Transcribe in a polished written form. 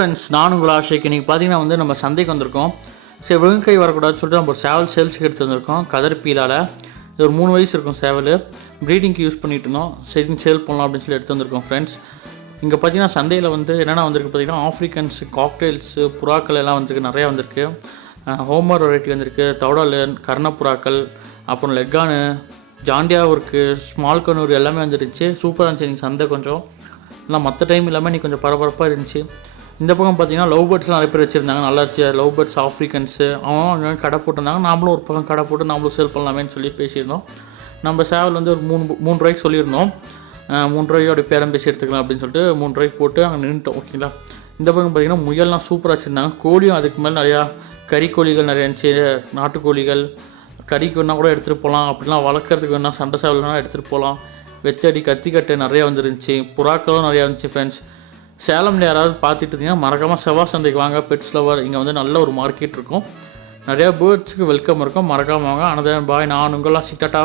Friends, நான் உங்கள் ஆஷிக். இன்றைக்கி பார்த்தீங்கன்னா நம்ம சந்தைக்கு வந்திருக்கோம். சரி, விலங்கை வரக்கூடாதுன்னு சொல்லிட்டு நம்ம ஒரு சேவல் சேல்ஸுக்கு எடுத்து வந்திருக்கோம். கதர்பீலால் இது ஒரு 3 வயசு இருக்கும் சேவல். ப்ரீடிங்க்கு யூஸ் பண்ணிட்டு இருந்தோம். சரி, சேல் பண்ணலாம் அப்படின்னு சொல்லி எடுத்து வந்திருக்கோம் ஃப்ரெண்ட்ஸ். இங்கே பார்த்தீங்கன்னா சந்தையில் என்னென்ன வந்திருக்கு பார்த்தீங்கன்னா, ஆஃப்ரிக்கன்ஸ் காக்டெயில்ஸு, புறாக்கள் எல்லாம் வந்திருக்கு, நிறையா வந்திருக்கு. ஹோமர் வெரைட்டி வந்திருக்கு, தௌடாலன், கர்ணப்புறாக்கள், அப்புறம் லெக்கானு, ஜாண்டியாவும் இருக்குது, ஸ்மால் கனூர் எல்லாமே வந்துருந்துச்சு. சூப்பராக இருந்துச்சு இன்றைக்கி சந்தை. கொஞ்சம் இல்லை மற்ற டைம் இல்லாமல் இன்றைக்கி கொஞ்சம் பரபரப்பாக இருந்துச்சு. இந்த பக்கம் பார்த்தீங்கன்னா லவ் பேர்ட்ஸ்லாம் நிறைய பேர் வச்சுருந்தாங்க. நல்லா இருந்துச்சு. லவ் பேர்ட்ஸ், ஆஃப்ரிக்கன்ஸு அவங்க கடை போட்டிருந்தாங்க. நாமளும் ஒரு பக்கம் கடை போட்டு நாமளும் சேல் பண்ணலாமேன்னு சொல்லி பேசியிருந்தோம். நம்ம சேவல் ஒரு 3 ரூபாய்க்கு சொல்லியிருந்தோம். 3 ரூபாயோட பேரம் பேசி எடுத்துக்கலாம் அப்படின்னு சொல்லிட்டு 3 ரூபாய்க்கு போட்டு அங்கே நின்றுட்டோம். ஓகேங்களா. இந்த பக்கம் பார்த்தீங்கன்னா முயல்லாம் சூப்பராக வச்சுருந்தாங்க. கோழியும் அதுக்கு மேலே நிறையா கறிக்கோழிகள் நிறையா இருந்துச்சு. நாட்டுக்கோழிகள் கறிக்கு வேணால் கூட எடுத்துகிட்டு போகலாம். அப்படிலாம் வளர்க்குறதுக்கு வேணால் சண்டை சேவல் வேணால் எடுத்துகிட்டு போகலாம். வெச்சடி, கத்திக்கட்டை நிறையா வந்துருந்துச்சு. புறாக்களும் நிறையா இருந்துச்சு ஃப்ரெண்ட்ஸ். சேலமில் யாராவது பார்த்துட்டு இருந்தீங்கன்னா மறக்காமல் செவ்வாய் சந்தைக்கு வாங்க. Pets lover. இங்கே நல்ல ஒரு மார்க்கெட் இருக்கும். நிறையா பேர்ட்ஸுக்கு வெல்கம் இருக்கும். மறக்காமல் வாங்க. அனதர் பாய். நான் உங்களாம் சிட்டாட்டா.